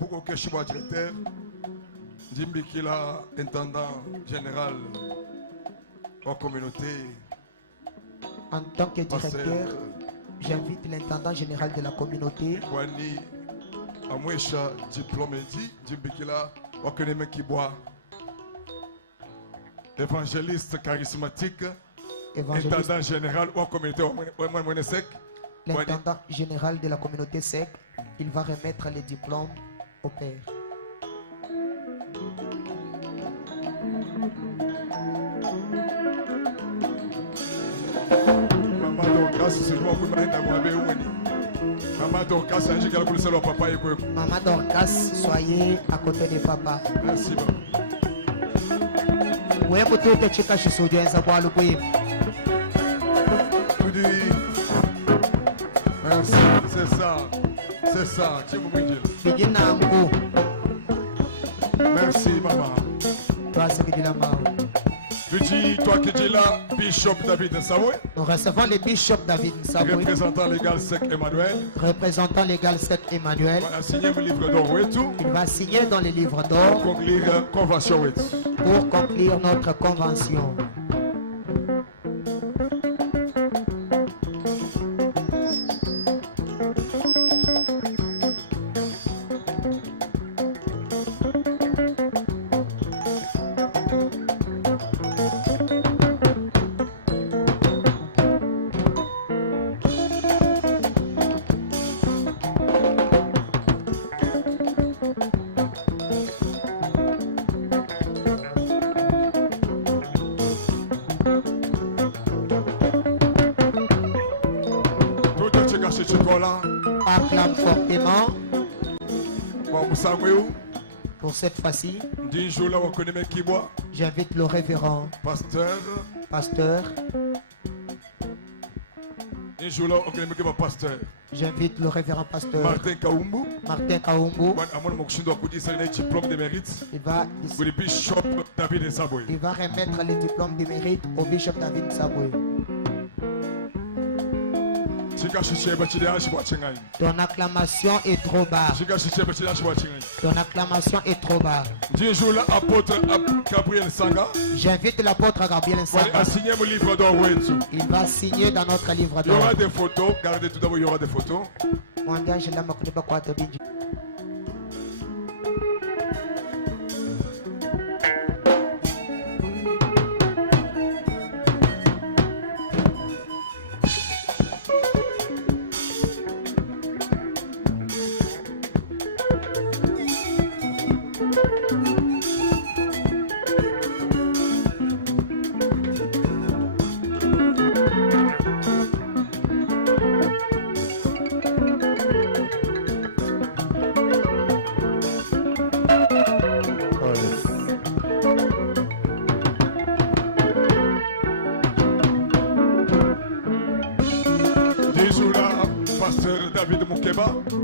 Beaucoup de choix directeur, Jimbi Kila, intendant général en communauté. En tant que directeur, j'invite l'intendant général de la communauté. Wani Amwesha diplômé Jimbi Kila, Okeneme Kiboa, évangéliste charismatique, intendant général en communauté. L'intendant général de la communauté SEC, il va remettre les diplômes au père. Maman Dorcas, c'est moi qui m'a dit Maman Dorcas, c'est un giga pour le salon papa et quoi. Maman Dorcas, soyez à côté de papa. Merci. Oui, vous êtes à Chica chez Soudien, ça va le pays. Merci, c'est ça. C'est ça, tu me dis. Merci, maman. Toi, c'est qui dit la maman. Tu dis, toi qui dis là, Bishop David Nsaboué. Nous recevons le Bishop David Nsaboué. Représentant légal sec Emmanuel. Représentant légal sec Emmanuel. Il va signer le livre d'or et tout. Il va signer dans les livres d'or. Pour conclure convention et tout. Pour conclure notre convention. Acclame fortement. Pour cette fois-ci, j'invite le révérend pasteur. J'invite le révérend pasteur Martin Kaumbu. Il va remettre les diplômes de mérite au bishop David Nsaboué. Ton acclamation est trop bas. Ton acclamation est trop bas. J'invite l'apôtre Gabriel Sanga. Il va signer dans notre livre d'or. Il y aura des photos. Gardez tout d'abord, il y aura des photos.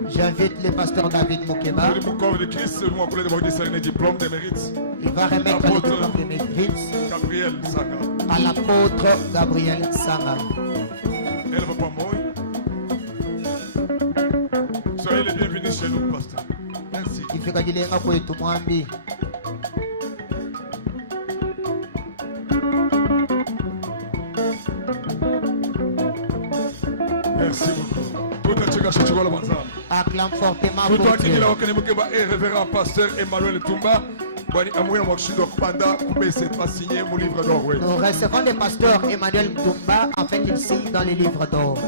J'invite le pasteur David Moukeba. Il va remettre le diplôme de mérite à l'apôtre Gabriel Sanga. Soyez les bienvenus chez nous, pasteur. Merci. Merci beaucoup. Acclame fortement pour Dieu. Révérend pasteur Emmanuel Tumba. Nous recevons le pasteur Emmanuel Tumba afin qu'il signe dans les livres d'or.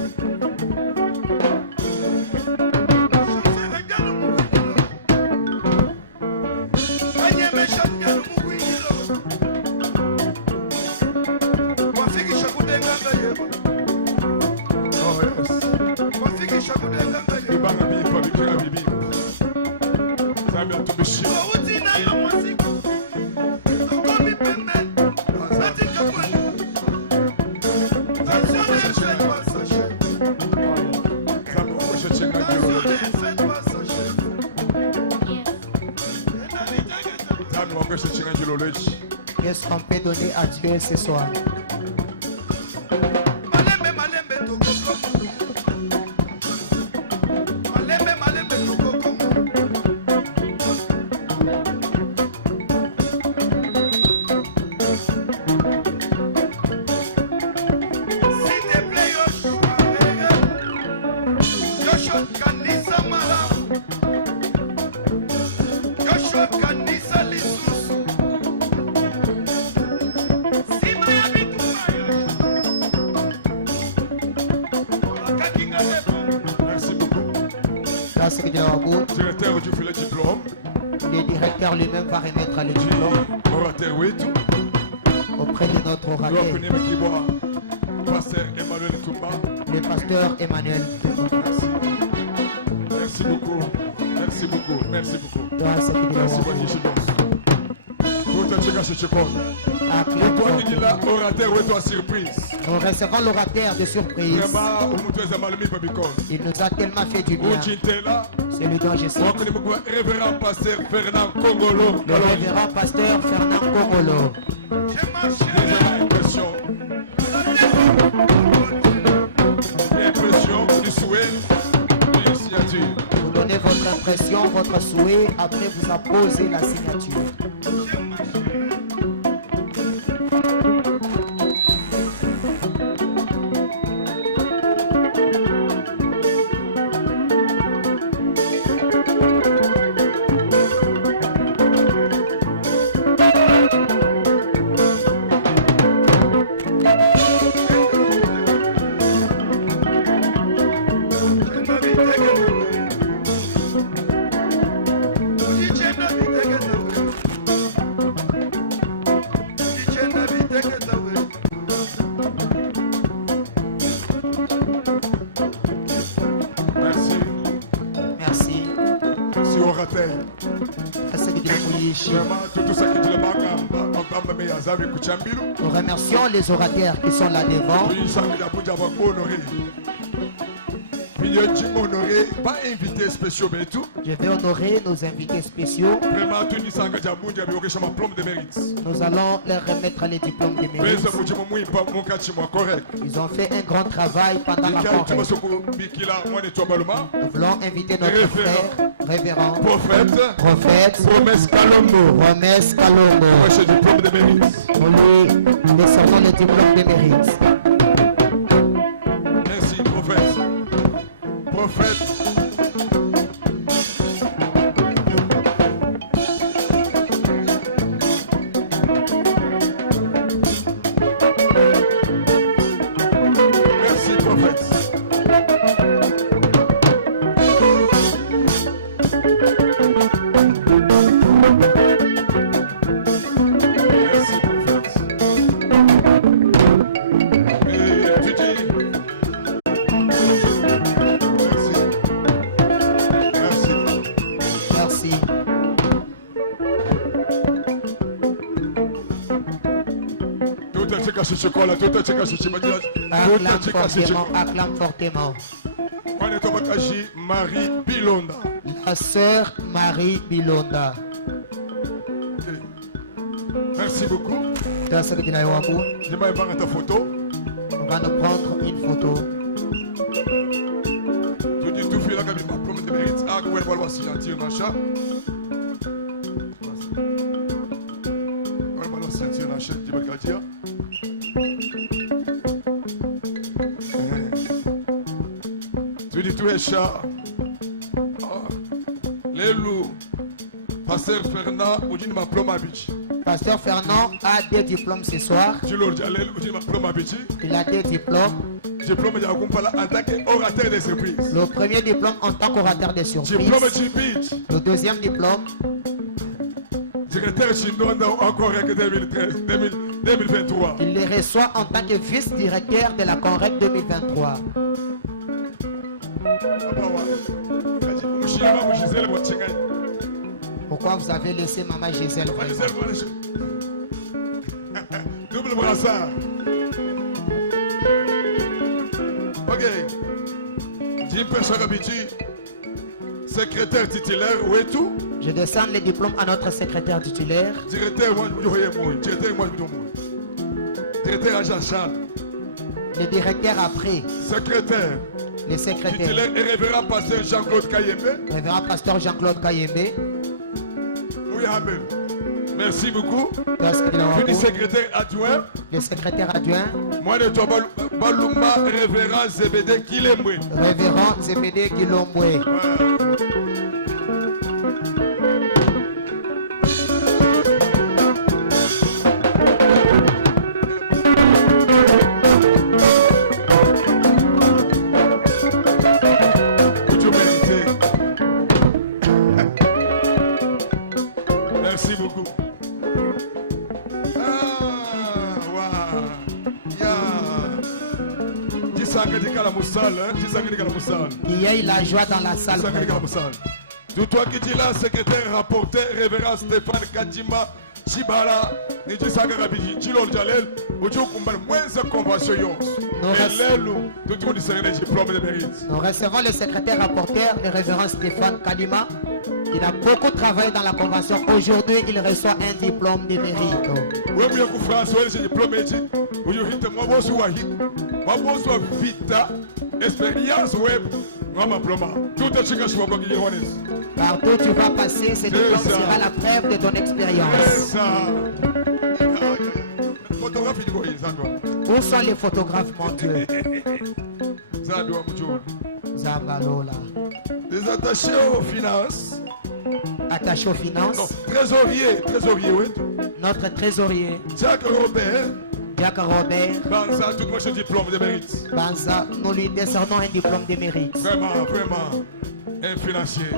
Qu'est-ce qu'on peut donner à Dieu ce soir? Directeur du filet diplôme. Le directeur lui-même va remettre le diplôme auprès de notre orateur. Pasteur Emmanuel Toumba. Le pasteur Emmanuel Toumba. Merci beaucoup. Merci beaucoup. Merci beaucoup. Merci beaucoup. Nous recevons l'orateur de surprise. Il nous a tellement fait du bien. C'est le dont je suis. Le révérend pasteur Fernand Kongolo. Le révérend pasteur Fernand Kongolo. L'impression du souhait de la signature. Vous donnez votre impression, votre souhait, après vous apposez la signature. Nous remercions les orateurs qui sont là devant. Pas invités spéciaux, mais tout. Je vais honorer nos invités spéciaux. Nous allons leur remettre les diplômes de mérite. Ils ont fait un grand travail pendant la congrès. Nous voulons inviter notre frère, révérend, prophète, Promesse Kalombo. Promesse Kalombo. Nous lui décernons le diplôme de mérite. Merci, prophète. Prophète. Merci, prophète. Acclame fortement. Marie Bilonda. La sœur Marie Bilonda. Merci beaucoup. Je vais prendre ta photo. On va nous prendre une photo. Tu dis tout fait là, quand il m'a de mérite. Ah, vous allez voir signature, machin. On va voir signature, machin, tu vas le dire. Tu dis tout est chat. Les loups. Pasteur Fernand, ou dit ma plombe à biche. Pasteur Fernand a des diplômes ce soir. Il a des diplômes. Diplôme en tant qu'orateur de surprise. Le premier diplôme en tant qu'orateur de surprise. Le deuxième diplôme. Secrétaire Chindonda encore en 2023. Il les reçoit en tant que vice-directeur de la Conrec 2023. Pourquoi vous avez laissé Maman Gisèle? Double brassard. Ok. Secrétaire titulaire, où est tout? Je descends les diplômes à notre secrétaire titulaire. Directeur agent Charles. Le directeur après. Secrétaire. Le secrétaire. Titulaire et révérend pasteur Jean-Claude Kayembe. Révérend pasteur Jean-Claude Kayembe. Oui, amen. Merci beaucoup. Le secrétaire adjoint. Le secrétaire adjoint. Moi de toi Baluma révérend Zébédé Kilembwe. Révérend Zébédé Kilembwe. Merci beaucoup. Il y a eu la joie dans la salle. Tout toi qui dis là, secrétaire, rapporteur, révérend Stéphane Kadjima, Chibala, Nijisanga Rabiji, Chilol Jalel, nous recevons le secrétaire rapporteur, le révérend Stéphane Kadjima. Il a beaucoup travaillé dans la convention. Aujourd'hui, il reçoit un diplôme de mérite. Partout tu vas passer, ce diplôme sera la preuve de ton expérience. Où sont les photographes, mon Dieu? Zambalola. Des attachés aux finances. Attaché aux finances. Non, trésorier, oui. Notre trésorier. Jacques Robert. Banza, tout moi, diplôme de mérite. Banza, nous lui décernons un diplôme de mérite. Vraiment, un financier.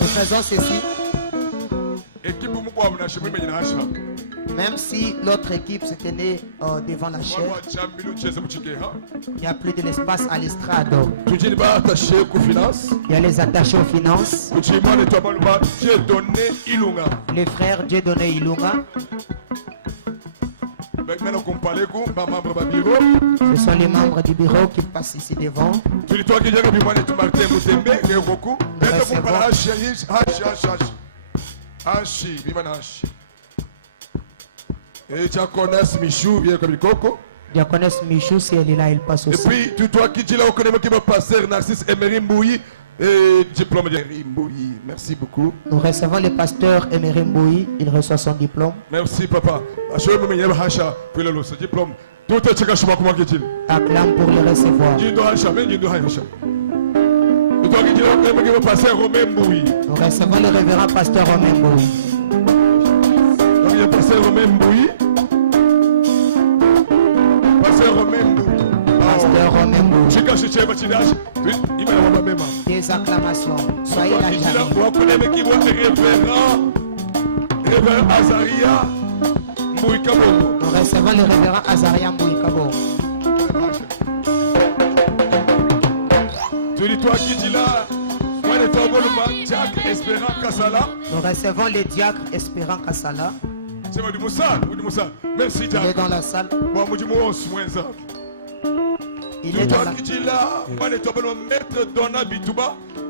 Nous faisons ceci. Même si l'autre équipe se tenait devant la chaire, il n'y a plus de l'espace à l'estrade. Il y a les attachés aux finances. Les frères Dieudonné Ilunga. Ce sont les membres du bureau qui passent ici devant. Et Diaconesse Michou vient comme Coco. Diaconesse Michou, si elle est là, elle passe aussi. Et puis, tout toi qui dis là, on connaît qui va passer, Narcisse Emery Mbouyi, et diplôme de Mbouyi. Merci beaucoup. Nous recevons le pasteur Emery Mbouyi, il reçoit son diplôme. Merci, papa. Diplôme. Tout est checké sur moi, comment est-il? Acclame pour le recevoir. Tout toi qui dis là, on va passer Romain Mbouyi. Nous recevons le révérend pasteur Romain Mbouyi. Il y a pasteur Romain Mbouyi. Pasteur Romain Mbouyi. Pasteur Romain Mbouyi. Des acclamations. Soyez là. Révérend Azaria Mbouyi Kabongo. Nous recevons le révérend Azaria Mbouyi Kabongo. Tu dis toi qui dis là, moi le Togoluma, Diacre Espérant Kassala. Nous recevons le diacre Espérant Kassala. C'est moi du Moussa. Merci Diacre. Il est dans la salle. Moi je suis moins ça. Il est dans la salle.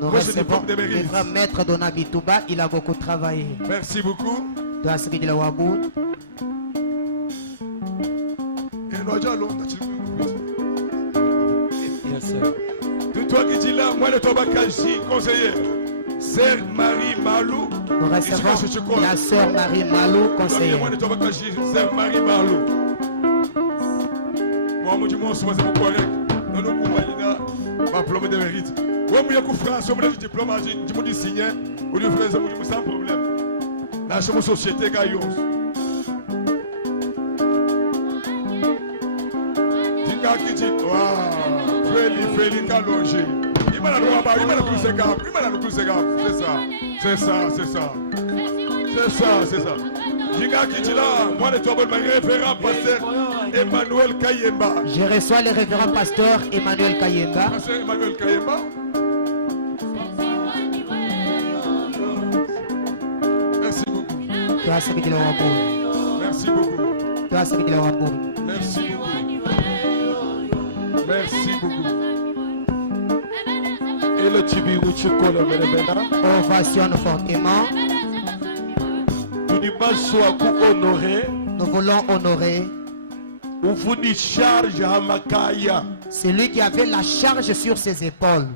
Nous recevons le frère maître Dona Bitouba. Il a beaucoup travaillé. Merci beaucoup. Dans ce de la Waboud. Tout toi qui dis là, moi le Tobakashi, conseiller. Sœur Marie Malou. Nous recevons la sœur Marie Malou, conseillère. Moi le Tobakashi, Sœur Marie Malou. Moi je suis correct. Nous nous pouvons pas diplôme de mérite. Oui, je suis France, je suis diplôme, je suis signé, je suis frère, je suis sans problème. Là, je suis société gaillons. Dinga qui dit, waouh, Félix allongé. Il m'a la c'est ça. Emmanuel Kayemba. Je reçois le révérend pasteur Emmanuel Kayemba. Pasteur Emmanuel Kayemba. Merci beaucoup. Merci beaucoup. Merci beaucoup. Merci beaucoup. Merci beaucoup. Merci beaucoup. Et le Tibiru Chikolo Merebena. Ovation fortement. Nous voulons honorer celui qui avait la charge sur ses épaules.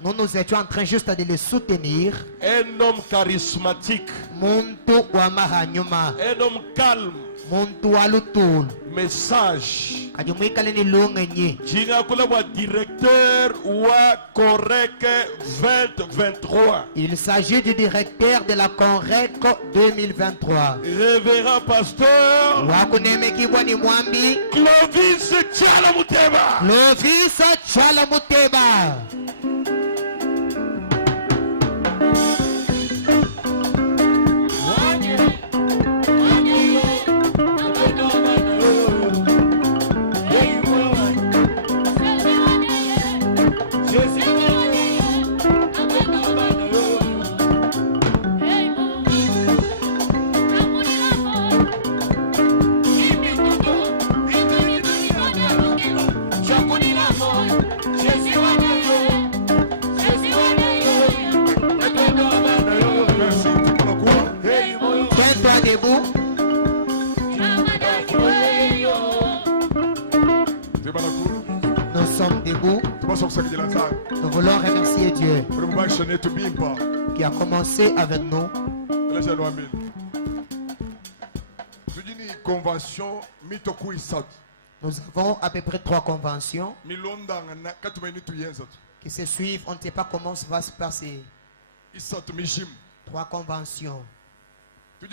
Nous nous étions en train juste de le soutenir. Un homme charismatique. Un homme calme. Message. Directeur ou Correc 2023. Il s'agit du directeur de la Correc 2023. Révérend pasteur Clovis Tchalamuteba. Clovis Tchalamuteba. Nous sommes debout. Nous voulons remercier Dieu qui a commencé avec nous. Nous avons à peu près 3 conventions qui se suivent. On ne sait pas comment ça va se passer. 3 conventions. Je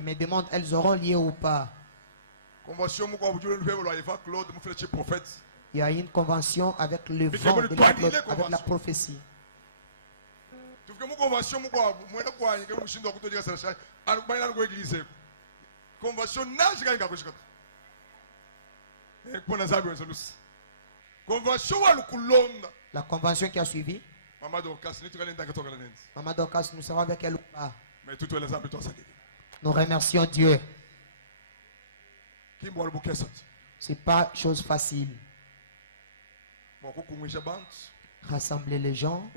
me demande, elles auront lieu ou pas. Il y a une convention avec le vent de la Claude, avec la prophétie. La convention qui a suivi. Maman Dorcas, nous savons avec elle ou pas. Nous remercions Dieu. C'est pas chose facile. Rassembler les gens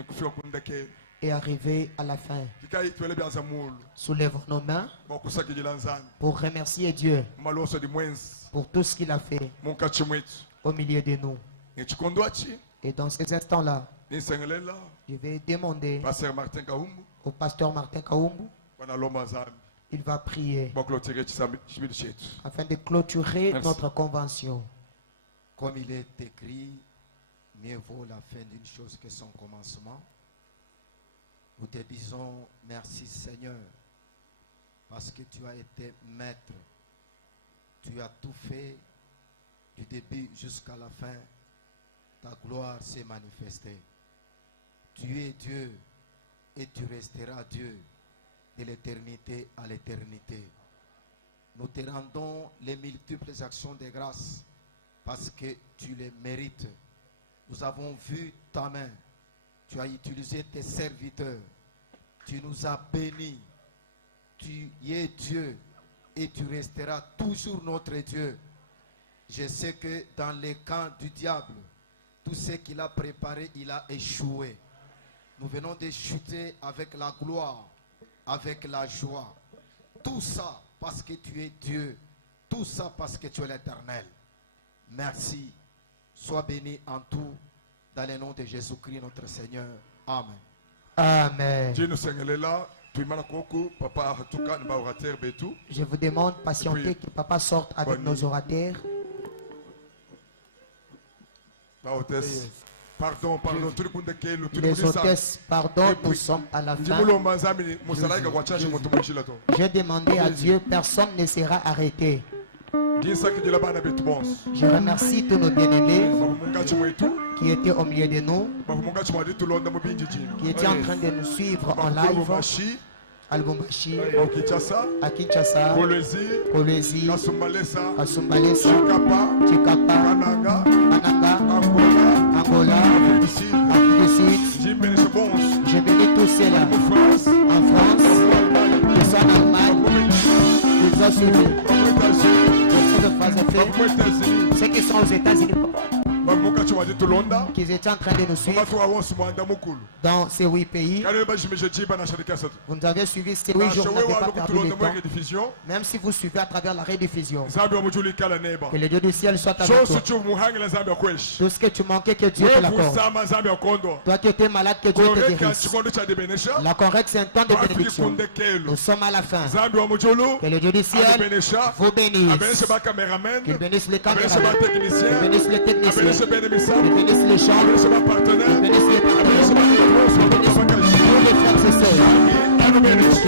et arriver à la fin. Soulèvons nos mains pour remercier Dieu pour tout ce qu'il a fait au milieu de nous. Et dans ces instants-là, je vais demander au pasteur Martin Kaumbu. Il va prier afin de clôturer notre convention. Comme il est écrit, mieux vaut la fin d'une chose que son commencement. Nous te disons merci Seigneur, parce que tu as été maître. Tu as tout fait du début jusqu'à la fin. Ta gloire s'est manifestée. Tu es Dieu et tu resteras Dieu de l'éternité à l'éternité. Nous te rendons les multiples actions de grâce parce que tu les mérites. Nous avons vu ta main. Tu as utilisé tes serviteurs. Tu nous as bénis. Tu es Dieu et tu resteras toujours notre Dieu. Je sais que dans les camps du diable, tout ce qu'il a préparé, il a échoué. Nous venons de chuter avec la gloire, avec la joie. Tout ça parce que tu es Dieu. Tout ça parce que tu es l'Éternel. Merci. Sois béni en tout. Dans le nom de Jésus-Christ, notre Seigneur. Amen. Amen. Je vous demande de patienter que papa sorte avec nos orateurs. Pardon, les hôtesses, pardon, nous sommes à la fin. J'ai demandé à Dieu, personne ne sera arrêté. Je remercie tous nos bien-aimés qui était au milieu de nous, qui était en train de nous suivre en live à Lubumbashi, à Kinshasa, Kolwezi, à Sumbalesa, Chikapa, Mananga, Angola, Afrique du Sud. Je bénis tous ceux-là en France, qui sont en Allemagne, qui sont suivis. Ceux qui sont aux États-Unis, qui étaient en train de nous suivre dans ces 8 pays. Vous nous avez suivi ces 8 jours, vous n'avez pas perdu le temps. Même si vous suivez à travers la rediffusion. Que le Dieu du ciel soit avec toi. Tout ce que tu manquais, que Dieu te l'accorde. Toi qui étais malade, que Dieu te guérisse. La correcte, c'est un temps de bénédiction. Nous sommes à la fin. Que le Dieu du ciel vous bénisse. Qu'il bénisse les caméramans. Qu'il bénisse les techniciens. Qu'il bénisse les chants. Qu'il bénisse les partenaires. Qu'il bénisse tous les frères et sœurs. Que Dieu vous bénisse.